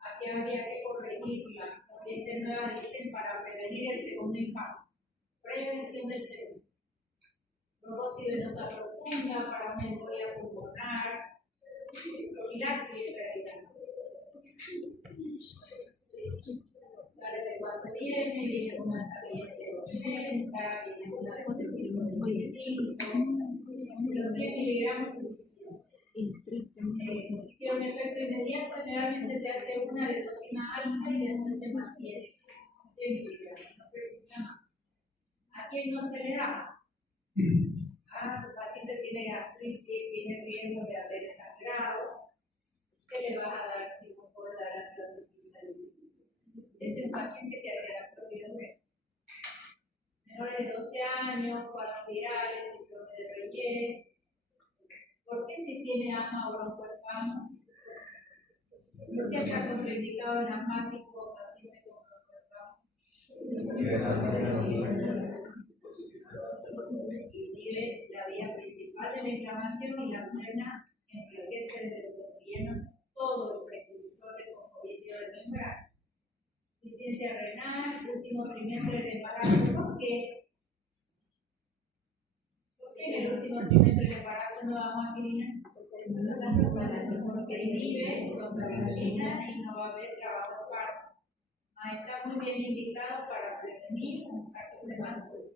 aquí habría que corregirla. Corrientes nuevas dicen para prevenir el segundo infarto. Prevención del segundo. Propósito venosa profunda para una embolia pulmonar. Profilaxis en realidad. Sale de 4 viene con una corriente de 80, viene con una de 55, pero 100 miligramos suficiente. Si tiene un efecto inmediato, generalmente se hace una de dosis más alta y después se mantiene 100 miligramos, no precisa más. ¿A quién no se le da? El paciente tiene gastritis, viene riesgo de haber sangrado. ¿Qué le vas a dar si no puede dar la ciclosalicina? Es el paciente que hará propiedad. Menores de 12 años, cuadros virales, síndrome de Reye. ¿Por qué si tiene asma o broncoespasmo? ¿Por qué está contraindicado en asmático o paciente con broncoespasmo? Inhibe la vía principal de la inflamación y la frena enriquece de los rellenos todo el precursor de conjuntivitis de membrana. Insuficiencia renal, último trimestre de embarazo. ¿Por qué? ¿Por qué en el último trimestre de embarazo no damos aspirina? Porque inhibe contaminación y no va a haber trabajo parto. Está muy bien indicado para prevenir un parto prematuro.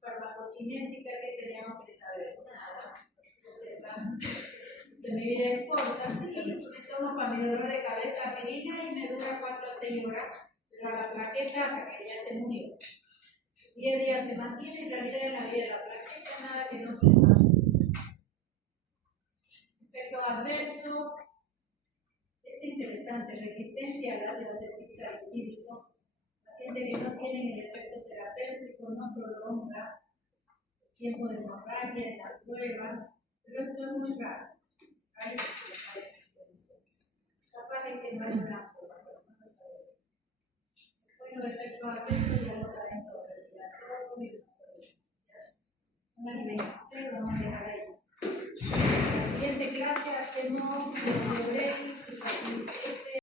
Farmacocinética que teníamos que saber. Nada. Se mi vida es corta, sí, me tomo para mi dolor de cabeza aspirina y me dura 4 a 6 horas, pero la plaqueta hasta que ya se murió. 10 días se mantiene, en realidad en la vida de la plaqueta nada que no se mueva. Efecto adverso, esto es interesante, resistencia al ácido acético salicílico, pacientes que no tienen el efecto terapéutico, no prolonga el tiempo de hemorragia en la prueba, pero esto es muy raro. Ahí se parece interesante. Capaz de que no hay una cosa, no lo sabemos. Bueno, efecto adverso ya lo saben todo, respiratorio y una idea.